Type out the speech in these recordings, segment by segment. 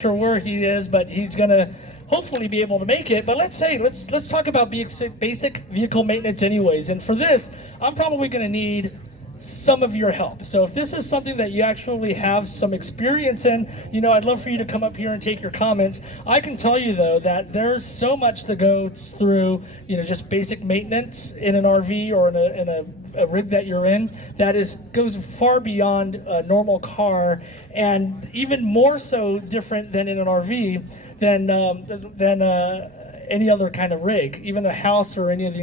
sure where he is, but he's going to hopefully be able to make it. But let's talk about basic vehicle maintenance anyways. And for this, I'm probably going to need some of your help. So if this is something that you actually have some experience in, I'd love for you to come up here and take your comments. I can tell you though that there's so much that goes through, just basic maintenance in an RV or in a rig that you're in that goes far beyond a normal car, and even more so different than in an RV than any other kind of rig, even a house or any of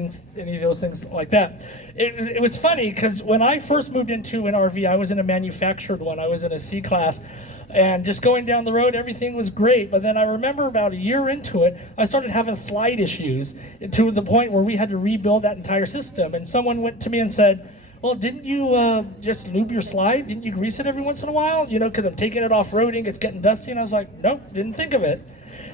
those things like that. It was funny because when I first moved into an RV, I was in a manufactured one. I was in a C-Class, and just going down the road, everything was great. But then I remember about a year into it, I started having slide issues to the point where we had to rebuild that entire system. And someone went to me and said, well, didn't you just lube your slide? Didn't you grease it every once in a while? Because I'm taking it off-roading, it's getting dusty. And I was like, nope, didn't think of it.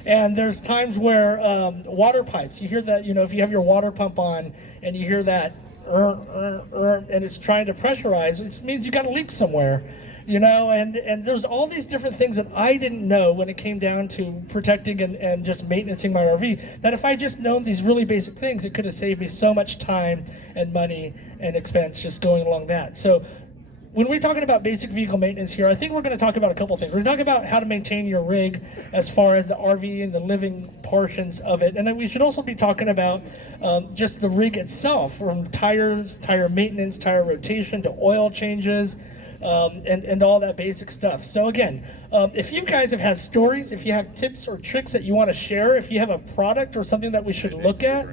And there's times where water pipes, you hear that, if you have your water pump on and you hear that, and it's trying to pressurize, it means you got a leak somewhere, and there's all these different things that I didn't know when it came down to protecting and just maintaining my RV, that if I just known these really basic things, it could have saved me so much time and money and expense just going along that. So when we're talking about basic vehicle maintenance here, I think we're going to talk about a couple things. We're going to talk about how to maintain your rig as far as the RV and the living portions of it. And then we should also be talking about just the rig itself, from tires, tire maintenance, tire rotation, to oil changes, and all that basic stuff. So again, if you guys have had stories, if you have tips or tricks that you want to share, if you have a product or something that we should look at,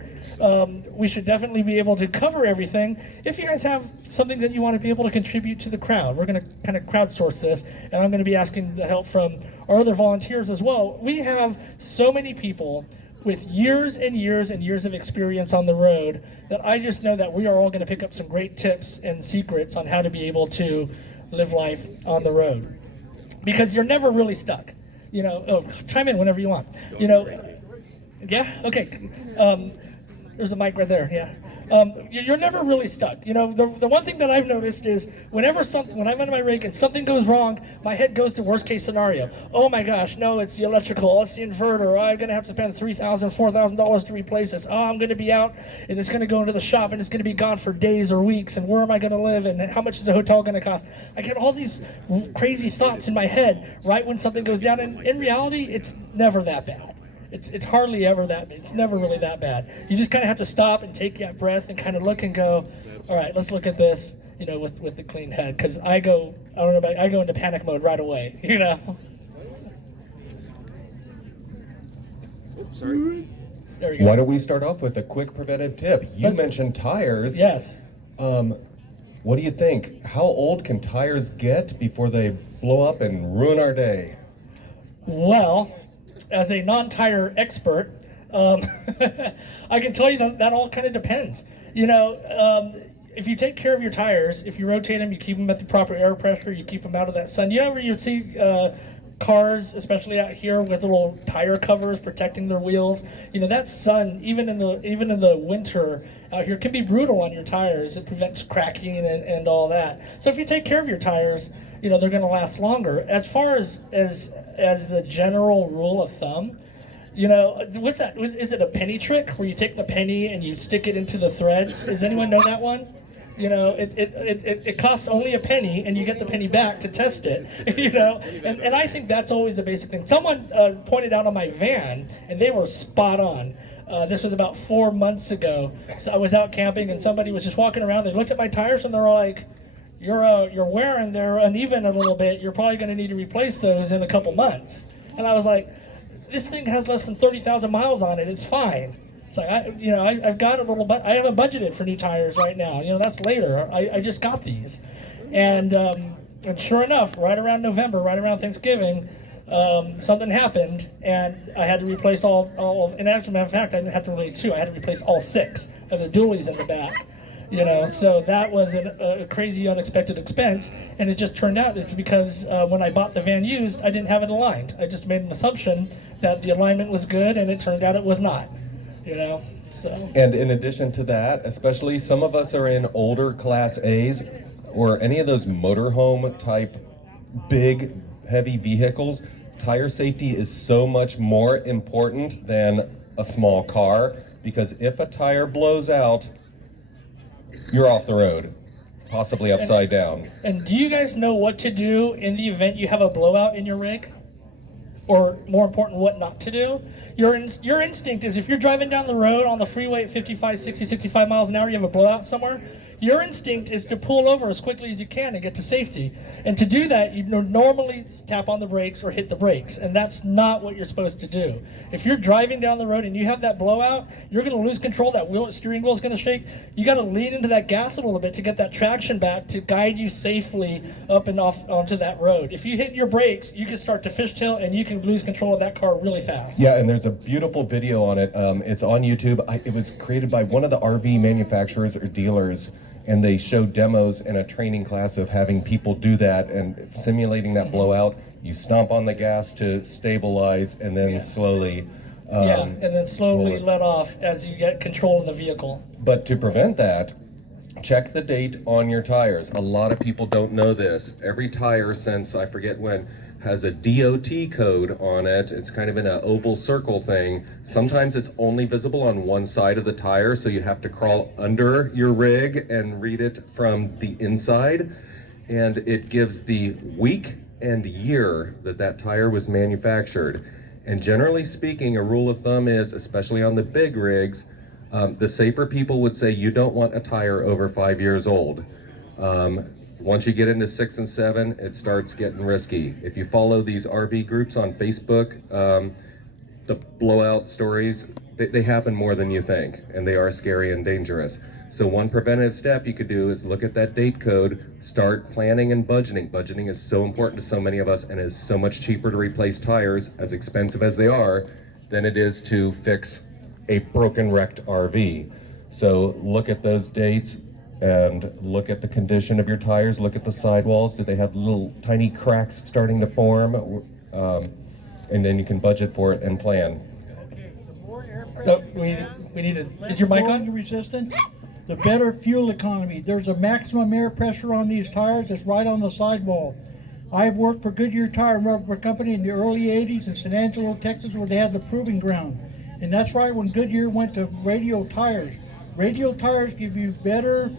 we should definitely be able to cover everything. If you guys have something that you want to be able to contribute to the crowd, we're going to kind of crowdsource this, and I'm going to be asking the help from our other volunteers as well. We have so many people with years and years and years of experience on the road that I just know that we are all going to pick up some great tips and secrets on how to be able to live life on the road, because you're never really stuck. Chime in whenever you want. Yeah, okay. There's a mic right there. Yeah. You're never really stuck. The one thing that I've noticed is when I'm in my rig and something goes wrong, my head goes to worst case scenario. Oh my gosh, no, it's the electrical, it's the inverter. Oh, I'm gonna have to spend $3,000, $4,000 to replace this. Oh, I'm gonna be out and it's gonna go into the shop and it's gonna be gone for days or weeks. And where am I gonna live? And how much is the hotel gonna cost? I get all these crazy thoughts in my head right when something goes down. And in reality, it's never that bad. It's hardly ever that. It's never really that bad. You just kind of have to stop and take that breath and kind of look and go, all right, let's look at this, with a clean head. Because I go into panic mode right away, Oops, sorry. There you go. Why don't we start off with a quick preventive tip? You mentioned tires. Yes. What do you think? How old can tires get before they blow up and ruin our day? Well, as a non-tire expert, I can tell you that all kind of depends. If you take care of your tires, if you rotate them, you keep them at the proper air pressure, you keep them out of that sun. You see cars, especially out here, with little tire covers protecting their wheels. That sun, even in the winter out here, can be brutal on your tires. It prevents cracking and all that. So if you take care of your tires, they're going to last longer. As far as the general rule of thumb, what's that? Is it a penny trick where you take the penny and you stick it into the threads? Does anyone know that one? It costs only a penny and you get the penny back to test it, and I think that's always a basic thing. Someone pointed out on my van, and they were spot on. This was about 4 months ago. So I was out camping and somebody was just walking around. They looked at my tires and they were like, you're wearing, they're uneven a little bit. You're probably going to need to replace those in a couple months. And I was like, this thing has less than 30,000 miles on it. It's fine. It's like, I've got a little, but I haven't budgeted for new tires right now. That's later. I just got these. And sure enough, right around November, right around Thanksgiving, something happened and I had to replace all, and as a matter of fact, I didn't have to replace 2. I had to replace all 6 of the dualies in the back. So that was a crazy unexpected expense, and it just turned out it's because when I bought the van used, I didn't have it aligned. I just made an assumption that the alignment was good, and it turned out it was not, so. And in addition to that, especially some of us are in older Class A's or any of those motorhome type big heavy vehicles. tire safety is so much more important than a small car, because if a tire blows out, you're off the road, possibly upside down. And do you guys know what to do in the event you have a blowout in your rig? Or more important, what not to do? Your instinct is, if you're driving down the road on the freeway at 55, 60, 65 miles an hour, you have a blowout somewhere, your instinct is to pull over as quickly as you can and get to safety. And to do that, you normally tap on the brakes or hit the brakes, and that's not what you're supposed to do. If you're driving down the road and you have that blowout, you're going to lose control. That steering wheel is going to shake. You got to lean into that gas a little bit to get that traction back to guide you safely up and off onto that road. If you hit your brakes, you can start to fishtail and you can lose control of that car really fast. Yeah, and there's a beautiful video on it. It's on YouTube. It was created by one of the RV manufacturers or dealers, and they show demos in a training class of having people do that and simulating that blowout. You stomp on the gas to stabilize, and then slowly and then slowly let off as you get control of the vehicle. But to prevent that, check the date on your tires. A lot of people don't know this. Every tire, since I forget when, has a DOT code on it. It's kind of in an oval circle thing. Sometimes it's only visible on one side of the tire, so you have to crawl under your rig and read it from the inside. And it gives the week and year that that tire was manufactured. And generally speaking, a rule of thumb is, especially on the big rigs, the safer people would say you don't want a tire over 5 years old. Once you get into 6 and 7, it starts getting risky. If you follow these RV groups on Facebook, the blowout stories, they happen more than you think, and they are scary and dangerous. So one preventative step you could do is look at that date code, start planning and budgeting. Budgeting is so important to so many of us, and is so much cheaper to replace tires, as expensive as they are, than it is to fix a broken, wrecked RV. So look at those dates and look at the condition of your tires. Look at the sidewalls. Do they have little tiny cracks starting to form? And then you can budget for it and plan. Okay, the more air So pressure, we need to, is your mic on? resistant, the better fuel economy. There's a maximum air pressure on these tires that's right on the sidewall. I've worked for Goodyear Tire and Rubber Company in the early 80s in San Angelo, Texas, where they had the proving ground. And that's right when Goodyear went to radial tires. Radial tires give you better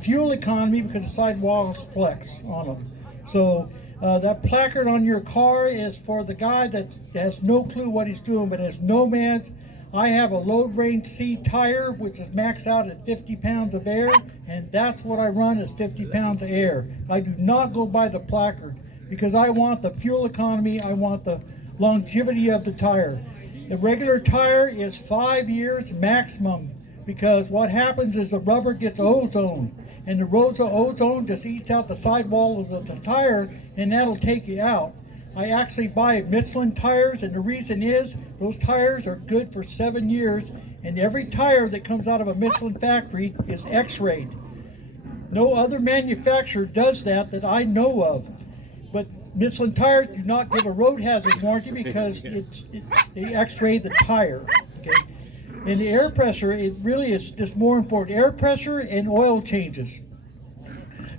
fuel economy because the sidewalls flex on them. So that placard on your car is for the guy that has no clue what he's doing, but has no man's. I have a load range C tire, which is maxed out at 50 pounds of air, and that's what I run is 50 pounds of air. I do not go by the placard because I want the fuel economy, I want the longevity of the tire. The regular tire is 5 years maximum, because what happens is the rubber gets ozone, and the ozone just eats out the sidewalls of the tire, and that'll take you out. I actually buy Michelin tires, and the reason is those tires are good for 7 years, and every tire that comes out of a Michelin factory is x-rayed. No other manufacturer does that I know of. But Michelin tires do not give a road hazard warranty because they x-ray the tire. Okay? And the air pressure, it really is just more important. Air pressure and oil changes.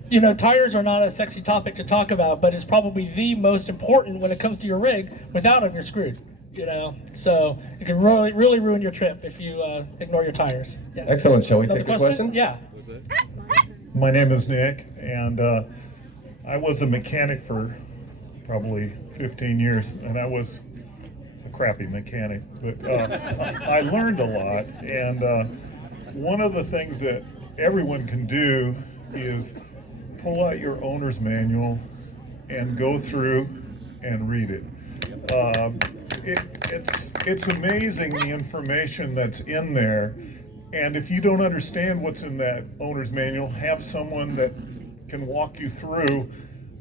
You know, tires are not a sexy topic to talk about, but it's probably the most important when it comes to your rig. Without them, you're screwed. You know, so it can really, really ruin your trip if you ignore your tires. Yeah. Excellent. Shall we Another take a question? Yeah. My name is Nick, and I was a mechanic for probably 15 years, and I was a crappy mechanic, but I learned a lot, and one of the things that everyone can do is pull out your owner's manual and go through and read it. It's amazing the information that's in there, and if you don't understand what's in that owner's manual, have someone that can walk you through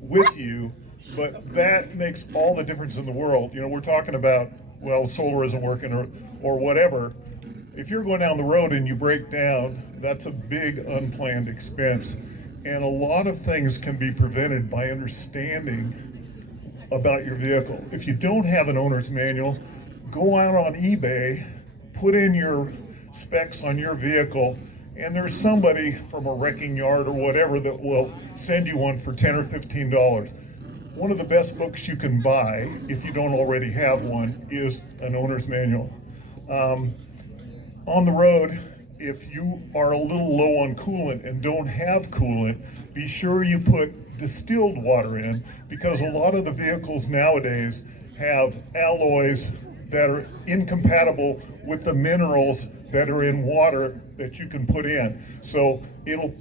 with you, but that makes all the difference in the world. You know, we're talking about, well, solar isn't working or whatever. If you're going down the road and you break down, that's a big unplanned expense. And a lot of things can be prevented by understanding about your vehicle. If you don't have an owner's manual, go out on eBay, put in your specs on your vehicle, and there's somebody from a wrecking yard or whatever that will send you one for $10 or $15. one of the best books you can buy, if you don't already have one, is an owner's manual. On the road, if you are a little low on coolant and don't have coolant, be sure you put distilled water in, because a lot of the vehicles nowadays have alloys that are incompatible with the minerals that are in water that you can put in. So it'll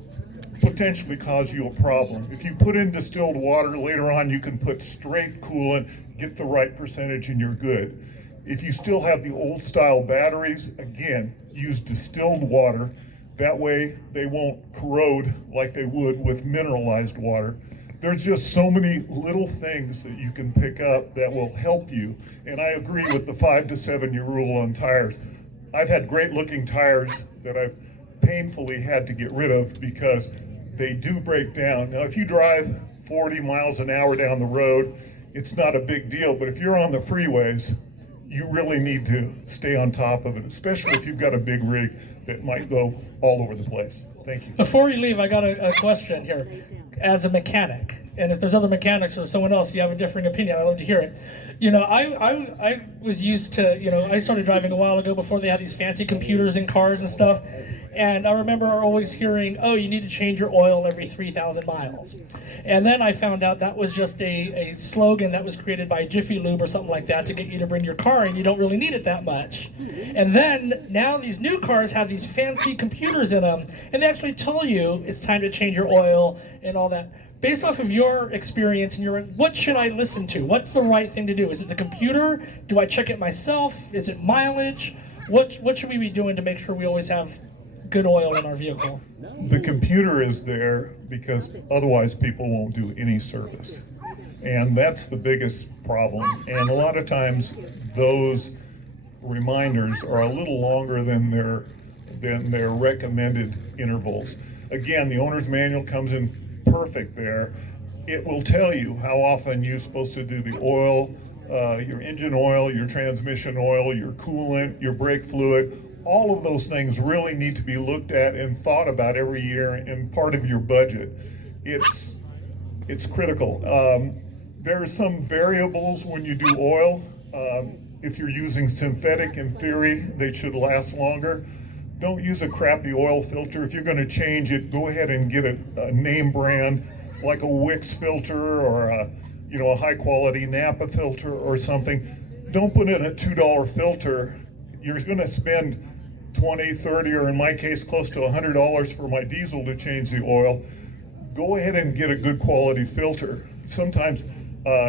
potentially cause you a problem. If you put in distilled water, later on you can put straight coolant, get the right percentage, and you're good. If you still have the old style batteries, again, use distilled water. That way they won't corrode like they would with mineralized water. There's just so many little things that you can pick up that will help you. And I agree with the 5 to 7 year rule on tires. I've had great looking tires that I've painfully had to get rid of because they do break down. Now, if you drive 40 miles an hour down the road, it's not a big deal, but if you're on the freeways, you really need to stay on top of it, especially if you've got a big rig that might go all over the place. Thank you. Before we leave, I got a question here. As a mechanic, and if there's other mechanics or someone else, you have a different opinion, I'd love to hear it. You know, I was used to, you know, I started driving a while ago before they had these fancy computers in cars and stuff. And I remember always hearing, oh, you need to change your oil every 3,000 miles. And then I found out that was just a slogan that was created by Jiffy Lube or something like that to get you to bring your car, and you don't really need it that much. And then now these new cars have these fancy computers in them, and they actually tell you it's time to change your oil and all that. Based off of your experience and what should I listen to? What's the right thing to do? Is it the computer? Do I check it myself? Is it mileage? What should we be doing to make sure we always have good oil in our vehicle? The computer is there because otherwise people won't do any service. And that's the biggest problem. And a lot of times those reminders are a little longer than their recommended intervals. Again, the owner's manual comes in perfect there. It will tell you how often you're supposed to do the oil, your engine oil, your transmission oil, your coolant, your brake fluid. All of those things really need to be looked at and thought about every year and part of your budget. It's critical. There are some variables when you do oil. If you're using synthetic, in theory, they should last longer. Don't use a crappy oil filter. If you're going to change it, go ahead and get a name brand like a Wix filter or a high quality Napa filter or something. Don't put in a $2 filter. You're going to spend $20, $30, or in my case, close to $100 for my diesel to change the oil. Go ahead and get a good quality filter. Sometimes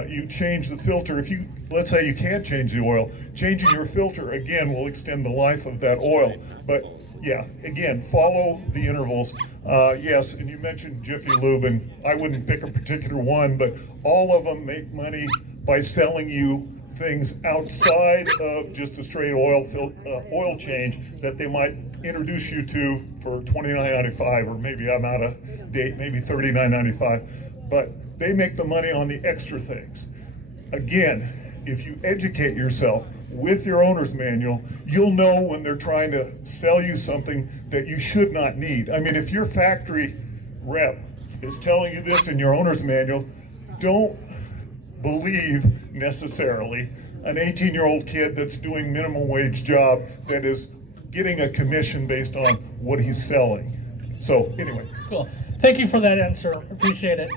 you change the filter. Let's say you can't change the oil, changing your filter again will extend the life of that oil. But yeah, again, follow the intervals. Yes, and you mentioned Jiffy Lube, and I wouldn't pick a particular one, but all of them make money by selling you things outside of just a straight oil change that they might introduce you to for $29.95, or maybe I'm out of date, maybe $39.95. But they make the money on the extra things. Again, if you educate yourself with your owner's manual, you'll know when they're trying to sell you something that you should not need. I mean, if your factory rep is telling you this in your owner's manual, don't believe necessarily an 18-year-old kid that's doing minimum wage job that is getting a commission based on what he's selling. So anyway. Cool. Thank you for that answer. Appreciate it.